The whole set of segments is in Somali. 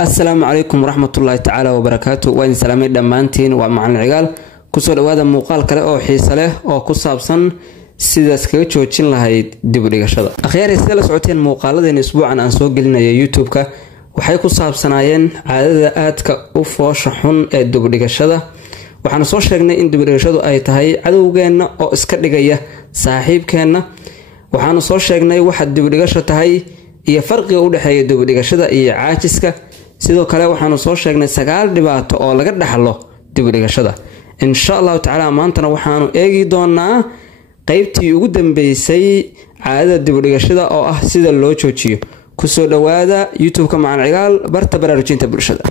السلام عليكم ورحمة الله تعالى وبركاته وين سلامي دمانتين ومعن العقال كسر هذا مقال كله أو حيص له أو كصابصن سيداس كوتشين لهاي دبليغ شذا أخيرا سيلا سعوتين مقالة ذي أسبوعا عن سوق لنا يوتيوب كا وحيكو صابصناين عدد كأوفوش حن دبليغ شذا وحنا soo sheegnay in dibadhigashadu ay tahay cadowgeena oo iska dhigaya saaxiibkeena waxaanu soo sheegnay waxa dibadhigasho tahay iyo farqiga u dhaxeeya dibadhigashada iyo caajiska sidoo kale waxaanu soo sheegnay 9 dhibaato oo laga dhaxlo dibadhigashada insha Allah taala maantana waxaanu eegi doonaa qaybtii ugu dambeysay caadada dibadhigashada oo ah sida loo joojiyo ku soo dhawaada YouTube-ka Macaan Cigaal barta baraarujinta bulshada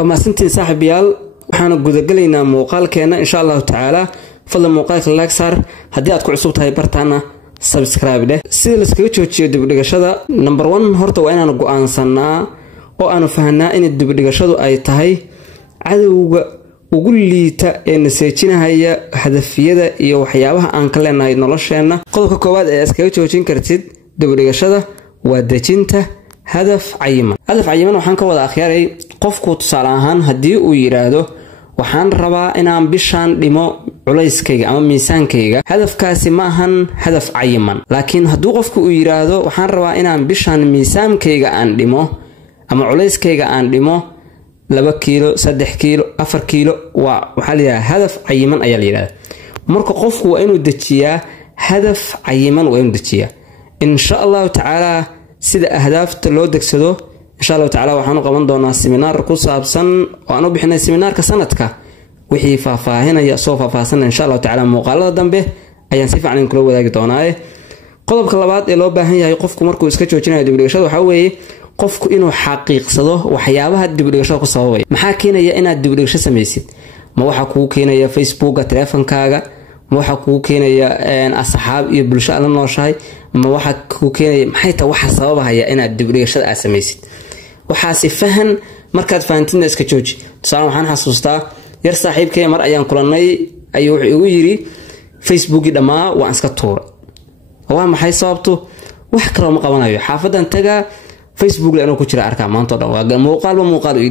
وما سنتين صاحب يال وحنا قدقلينا موقالكينا إن شاء الله تعالى فضل موقالك اللايك صار هدي أتكو عصوبتها يبرتانا سبسكرايب له سيدي لسكيوتشو تشيو دبلغشادا نمبر 1 هورتا وإنا نقو آنسانا وأنا فهنا إن الدبلغشادو أي تهي عدو وقول لي تا إن سيتشينا هيا هدفيدا إيا وحيابها آنكالينا هاي نولوشينا قدوكا كواد إيا سكيوتشو تشينكرتيد دبلغشادا ودجينتا هدف عيمان waxaan ka wada akhyaaray qofku tusaalaahan hadii uu yiraahdo waxaan rabaa inaan bishaan dhimo culayskayga ama miisaankayga hadafkaasi ma ahan hadaf cayiman laakiin haduu qofku uu yiraahdo waxaan rabaa inaan bishaan miisaankayga aan dhimo ama culayskayga aan dhimo 2 kiilo 3 kiilo 4 kiilo waxa la yiraahdaa hadaf cayiman ayaa la yiraahdaa marka qofku waa inuu dejiyaa hadaf cayiman waa inuu dejiyaa insha Allah ta'ala sida ahdaafta loo degsado insha Allah ta'ala waxaanu qaban doonaa seminar ku saabsan oo aanu bixinay seminarka sanadka wixii faahfaahinaya soo faahfaahsan insha Allah ta'ala muuqaalada dambe ayaan si fiican kula wadaagi doonaa qodobka labaad ee loo baahan yahay qofku markuu iska joojinayo dibadhigashada waxa weeye qofku inuu xaqiiqsado waxyaabaha dibadhigashada ku sababay maxaa keenaya inaad dibadhigasho samaysid ma waxa kugu keenaya Facebook-ga teleefankaaga ma waxa kugu keenaya asxaab iyo bulsho aan la nooshahay ma waxa ku keenay maxay taa waxa sababaya inaad dibadhigashada aad samaysid waxaasi fahan markaad fahantina iska jooji tusaan waxaan xasuustaa yar saaxiibkay mar ayaan kulanay ayuu wuxuu igu yiri Facebook-gi dhamaa waan iska tuuray waa maxay sababtu wax kale ma qabanayo xaafadan taga Facebook la inuu ku jira arkaa maanta dhan waa muuqaal ii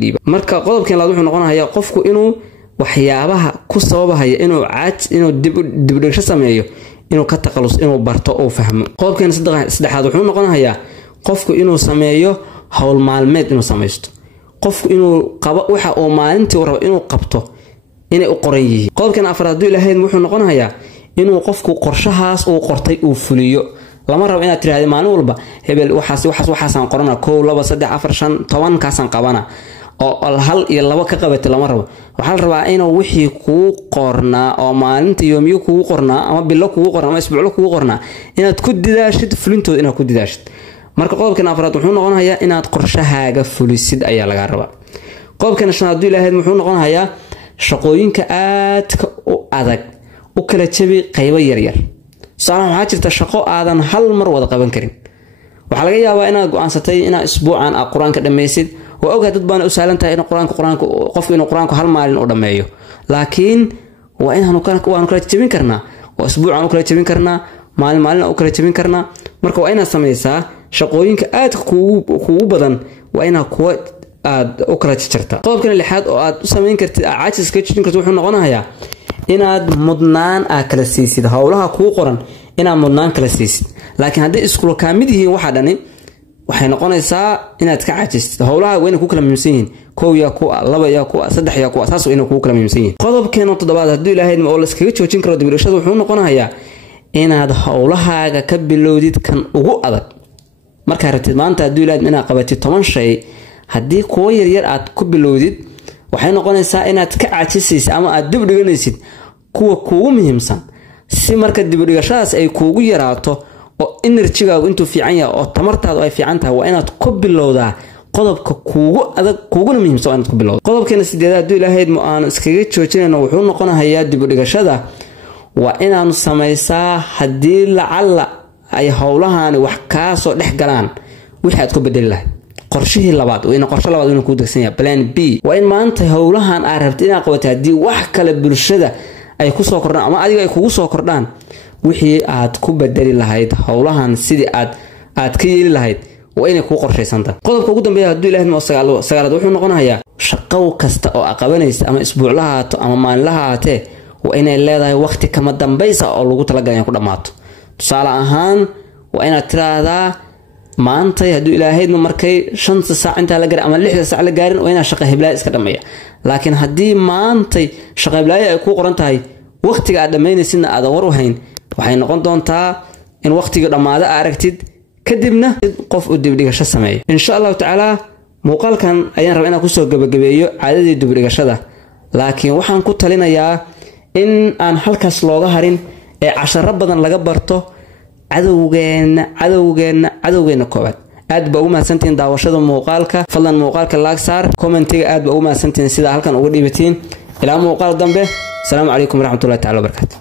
dhiiba marka qodobkan laad wuxuu noqonayaa qofku inuu waxyaabaha ku sababaya inuu dibadhigasho sameeyo inuu ka taqalus inuu barto oo fahmo qodobkan saddexaad wuxuu noqonayaa qofku inuu sameeyo hawl maalmeed inuu sameesto qofku inuu qabo waxa uu maalintii rabo inuu qabto inay u qoran yihiin qodobkan afraad ilaahay wuxuu noqonayaa inuu qofku qorshahaas uu qortay uu fuliyo lama rabo inaad tiraahdo maalin walba hebel waxaasaan qorana 1 2 3 4 5 10 kaasan qabana oo hal iyo laba ka qabatay lama rabo waxa la rabaa inuu wixii ku qornaa oo maalinta yoomiyo ku qornaa ama bilo ku qornaa ama isbuuc ku qornaa inaad ku didaashid fulintooda inaad ku didaashid marka qodobkan afraad wuxuu noqonayaa inaad qorshahaaga fulisid ayaa laga rabaa qodobkan shanaad ilaahay wuxuu noqonayaa shaqooyinka aadka u adag u kala jabi qaybo yar yar waxa jirta shaqo aadan hal mar wada qaban karin waxa laga yaabaa inaad go'aansatay inaad isbuucan quraanka dhameysid oo ogaad dad baan u saalantahay in quraanka qof inuu quraanka hal maalin u dhameeyo laakiin waa inaanu kala jabin karnaa oo isbuucan u kala jabin karnaa maalin u kala jabin karnaa marka waa inaad sameysaa shaqooyinka aad kuugu badan waa inaad kuwa aad u kala jarta qodobkan lixaad oo aad u sameyn kartid caajiska jijin kartid wuxuu noqonayaa inaad mudnaan kala siisid hawlaha kugu qoran inaad mudnaan kala siisid laakiin haddii isku kaamid yihiin waxa dhani waxay noqonaysaa inaad ka caajistid hawlaha weyn ku kala muhiimsan yihiin 1 ya ku 2 ya ku 3 ya ku asaas weyn ku kala muhiimsan yihiin qodobkeena toddobaad haddii ilaahay oo la iskaga joojin karo dibadhigashada wuxuu noqonayaa inaad hawlahaaga ka bilowdid kan ugu adag marka rabtid maanta haddii ilaahay inaad qabatid 10 shay haddii kuwa yar yar aad ku bilowdid waxay noqonaysaa inaad ka caajisaysid ama aad dibadhiganaysid kuwa kuugu muhiimsan si marka dibadhigashadaas ay kuugu yaraato oo energy-gaagu intuu fiican yahay oo tamartaadu ay fiican tahay waa inaad ku bilowdaa qodobka kuugu adag kuuguna muhiimsan inaad ku bilowdo qodobkeena sideedaad haddii ilaahay aan iskaga joojinayno wuxuu noqonayaa dibadhigashada waa inaanu samaysaa haddii lacala ay hawlahan wax ka soo dhex galaan wixii aad ku bedeli lahayd qorshihii labaad inuu ku degsan yahay plan B waa in maanta hawlahan aad rabtid inaad qabato haddii wax kale bulshada ay ku soo kordhaan ama adiga ay kugu soo kordhaan wixii aad ku bedeli lahayd hawlahan sidii aad aad ka yeeli lahayd waa inay ku qorshaysanta qodobka ugu dambeeya haduu ilaahay ma sagaalaad wuxuu noqonayaa shaqo kasta oo aqabanaysa ama isbuuclaha haato ama maalinlaha haatee waa inay leedahay waqti kama dambaysa oo lagu talagalay in ku dhamaato tusaale ahaan waa inaad tiraahdaa maanta haduu ilaahay markay 5 saac inta la gaar ama 6 saac la gaarin waa inaad shaqo heblaay iska dhameeyo laakiin hadii maanta shaqo heblaay ay ku qoran tahay waqtiga aad dhameynaysidna aad war u hayn waxay noqon doontaa in waqtiga dhamaada aragtid kadibna qof u dibdhigasho sameeyo insha Allah taala muuqaalkan ayaan rabaa inaan ku soo gabagabeeyo caadadii dibdhigashada laakiin waxaan ku talinayaa in aan halkaas looga harin ee casharo badan laga barto cadawgeena koobaad aad ba ugu mahadsantiin daawashada muuqaalka fadlan muuqaalka like saar commentiga aad ba ugu mahadsantiin sida halkan ugu dhibatiin ilaa muuqaal dambe assalamu alaykum warahmatullahi ta'ala wabarakatuh